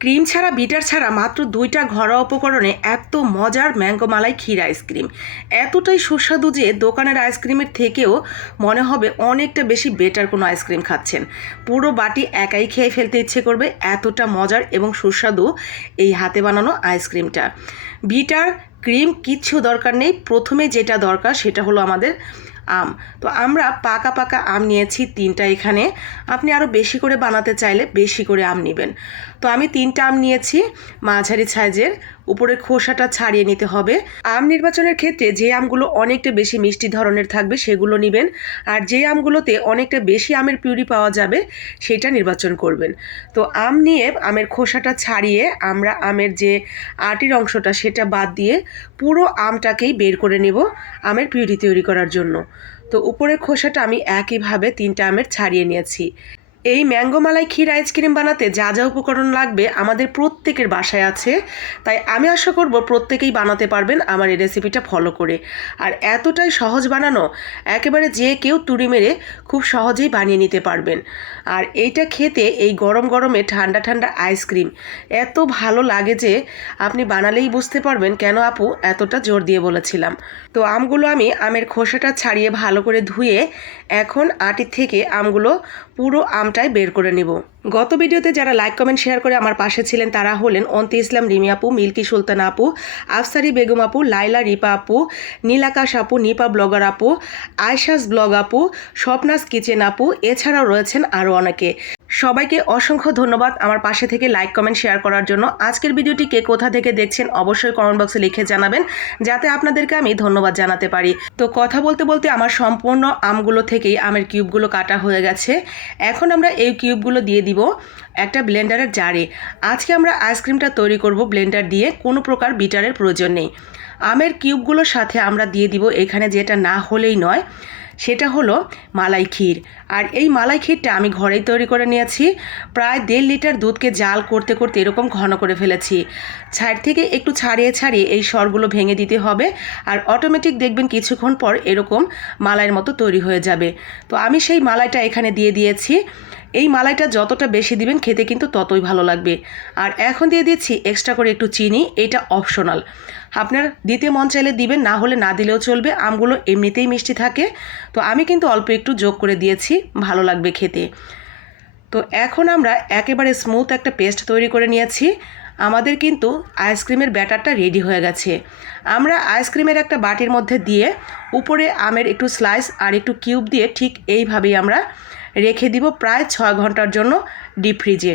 Cream ছাড়া, bitter ছাড়া মাত্র দুইটা ঘরোয়া উপকরণে এত মজার ম্যাঙ্গো মালাই ক্ষীর আইসক্রিম। এতটাই সুস্বাদু যে দোকানের আইসক্রিমের থেকেও মনে হবে অনেকটা বেশি বেটার কোনো আইসক্রিম খাচ্ছেন। পুরো বাটি একাই খেয়ে ফেলতে ইচ্ছে করবে এতটা মজার এবং সুস্বাদু এই হাতে বানানো আইসক্রিমটা। বিটার, ক্রিম কিচ্ছু দরকার নেই। প্রথমে যেটা দরকার সেটা হলো আমাদের আম। তো আমরা পাকা পাকা আম নিয়েছি তিনটা এখানে। আপনি আরও বেশি করে বানাতে চাইলে বেশি করে আম নেবেন। তো আমি তিনটা আম নিয়েছি মাঝারি সাইজের। উপরের খোসাটা ছাড়িয়ে নিতে হবে। আম নির্বাচনের ক্ষেত্রে যে আমগুলো অনেকটা বেশি মিষ্টি ধরনের থাকবে, সেগুলো নেবেন। আর যে আমগুলোতে অনেকটা বেশি আমের পিউরি পাওয়া যাবে, সেটা নির্বাচন করবেন। তো আম নিয়ে আমের খোসাটা ছাড়িয়ে আমরা আমের যে আটির অংশটা, সেটা বাদ দিয়ে পুরো আমটাকেই বের করে নেব আমের পিউরি তৈরি করার জন্য। তো উপরের খোসাটা আমি একইভাবে তিনটা আমের ছাড়িয়ে নিয়েছি। এই ম্যাঙ্গো মালাই ক্ষীর আইসক্রিম বানাতে যা যা উপকরণ লাগবে আমাদের প্রত্যেকের বাসায় আছে। তাই আমি আশা করব প্রত্যেকেই বানাতে পারবেন আমার এই রেসিপিটা ফলো করে। আর এতটাই সহজ বানানো, একেবারে যে কেউ তুড়ি মেরে খুব সহজেই বানিয়ে নিতে পারবেন। আর এইটা খেতে এই গরম গরমে ঠান্ডা ঠান্ডা আইসক্রিম, এত ভালো লাগে যে আপনি বানালেই বুঝতে পারবেন কেন আপু এতটা জোর দিয়ে বলেছিলাম। তো আমগুলো আমি আমের খোসাটা ছাড়িয়ে ভালো করে ধুয়ে এখন আটির থেকে আমগুলো পুরো আমটাই বের করে নিব। গত ভিডিওতে যারা লাইক, কমেন্ট, শেয়ার করে আমার পাশে ছিলেন তারা হলেন অন্তি ইসলাম, রিমি আপু, মিল্কি সুলতান আপু, আফসারি বেগম আপু, লাইলা রিপা আপু, নীলাকাশ আপু, নিপা ব্লগার আপু, আয়শাস ব্লগ আপু, স্বপ্নাস কিচেন আপু, এছাড়াও রয়েছেন আরও অনেকে। সবাইকে অসংখ্য ধন্যবাদ আমার পাশে থেকে লাইক, কমেন্ট, শেয়ার করার জন্য। আজকের ভিডিওটি কে কোথা থেকে দেখছেন অবশ্যই কমেন্ট বক্সে লিখে জানাবেন, যাতে আপনাদেরকে আমি ধন্যবাদ জানাতে পারি। তো কথা বলতে বলতে আমার সম্পূর্ণ আমগুলো থেকেই আমের কিউবগুলো কাটা হয়ে গেছে। এখন আমরা এই কিউবগুলো দিয়ে দিব একটা ব্লেন্ডারের জারে। আজকে আমরা আইসক্রিমটা তৈরি করব ব্লেন্ডার দিয়ে, কোনো প্রকার বিটারের প্রয়োজন নেই। আমের কিউবগুলোর সাথে আমরা দিয়ে দিব, এখানে যেটা না হলেই নয় সেটা হলো মালাই ক্ষীর। আর এই মালাই ক্ষীরটা আমি ঘরেই তৈরি করে নিয়েছি। প্রায় দেড় লিটার দুধকে জাল করতে করতে এরকম ঘন করে ফেলেছি। ছাড় থেকে একটু ছাড়িয়ে ছাড়িয়ে এই সরগুলো ভেঙে দিতে হবে আর অটোমেটিক দেখবেন কিছুক্ষণ পর এরকম মালাইয়ের মতো তৈরি হয়ে যাবে। তো আমি সেই মালাইটা এখানে দিয়ে দিয়েছি। এই মালাইটা যতটা বেশি দিবেন খেতে কিন্তু ততই ভালো লাগবে। আর এখন দিয়ে দিচ্ছি এক্সট্রা করে একটু চিনি, এটা অপশনাল আপনার দিতে মন চাইলে দিবেন, না হলে না দিলেও চলবে, আমগুলো এমনিতেই মিষ্টি থাকে। তো আমি কিন্তু অল্প একটু যোগ করে দিয়েছি, ভালো লাগবে খেতে। তো এখন আমরা একেবারে স্মুথ একটা পেস্ট তৈরি করে নিয়েছি। আমাদের কিন্তু আইসক্রিমের ব্যাটারটা রেডি হয়ে গেছে। আমরা আইসক্রিমের একটা বাটির মধ্যে দিয়ে উপরে আমের একটু স্লাইস আর একটু কিউব দিয়ে ঠিক এইভাবেই আমরা রেখে দিব প্রায় ছয় ঘণ্টার জন্য ডিপ ফ্রিজে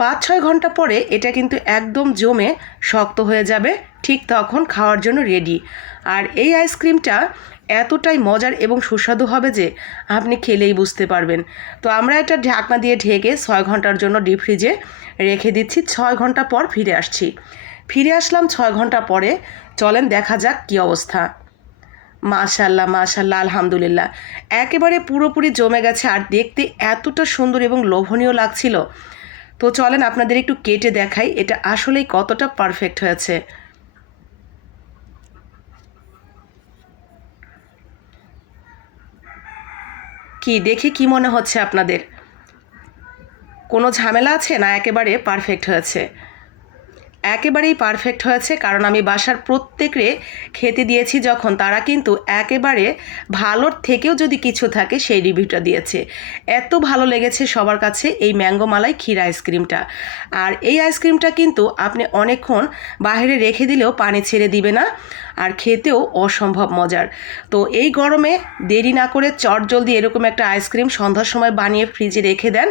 পাঁচ, ছয় ঘণ্টা পরে এটা কিন্তু একদম জমে শক্ত হয়ে যাবে, ঠিক তখন খাওয়ার জন্য রেডি আর এই আইসক্রিমটা এতটাই মজার এবং সুস্বাদু হবে যে আপনি খেলেই বুঝতে পারবেন। তো আমরা এটা ঢাকনা দিয়ে ঢেকে ছয় ঘণ্টার জন্য ডিপ ফ্রিজে রেখে দিচ্ছি, ছয় ঘণ্টা পর ফিরে আসছি। ফিরে আসলাম ছয় ঘণ্টা পরে, চলেন দেখা যাক কী অবস্থা। মাশাল্লাহ মাশাল্লাহ, আলহামদুলিল্লাহ। একেবারে পুরোপুরি জমে গেছে আর দেখতে এতটা সুন্দর এবং লোভনীয় লাগছিল। তো চলেন আপনাদের একটু কেটে দেখাই, এটা আসলেই কতটা পারফেক্ট হয়েছে। কি, দেখে কি মনে হচ্ছে আপনাদের? কোনো ঝামেলা আছে না একেবারে পারফেক্ট হয়েছে? একেবারেই পারফেক্ট হয়েছে, কারণ আমি বাসার প্রত্যেকে খেতে দিয়েছি যখন, তারা কিন্তু একেবারে ভালোর থেকেও যদি কিছু থাকে সেই রিভিউটা দিয়েছে। এত ভালো লেগেছে সবার কাছে এই ম্যাঙ্গো মালাই ক্ষীর আইসক্রিমটা আর এই আইসক্রিমটা কিন্তু আপনি অনেকক্ষণ বাইরে রেখে দিলেও পানি ছেড়ে দিবে না, আর খেতেও অসম্ভব মজার। তো এই গরমে দেরি না করে চট জলদি এরকম একটা আইসক্রিম সন্ধ্যার সময় বানিয়ে ফ্রিজে রেখে দেন।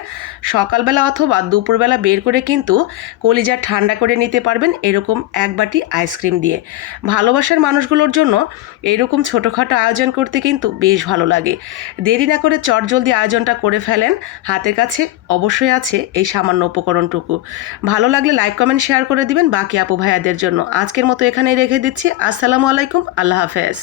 সকালবেলা অথবা দুপুরবেলা বের করে কিন্তু কলিজা ঠান্ডা করে নিতে পারবেন এরকম এক বাটি আইসক্রিম দিয়ে। ভালোবাসার মানুষগুলোর জন্য এরকম ছোটোখাটো আয়োজন করতে কিন্তু বেশ ভালো লাগে। দেরি না করে চটজলদি আয়োজনটা করে ফেলেন। হাতের কাছে অবশ্যই আছে এই সামান্য উপকরণটুকু। ভালো লাগলে লাইক, কমেন্ট, শেয়ার করে দিবেন বাকি আপু ভাইয়াদের জন্য। আজকের মতো এখানেই রেখে দিচ্ছি। আসসালামু আলাইকুম। আল্লাহ হাফেজ।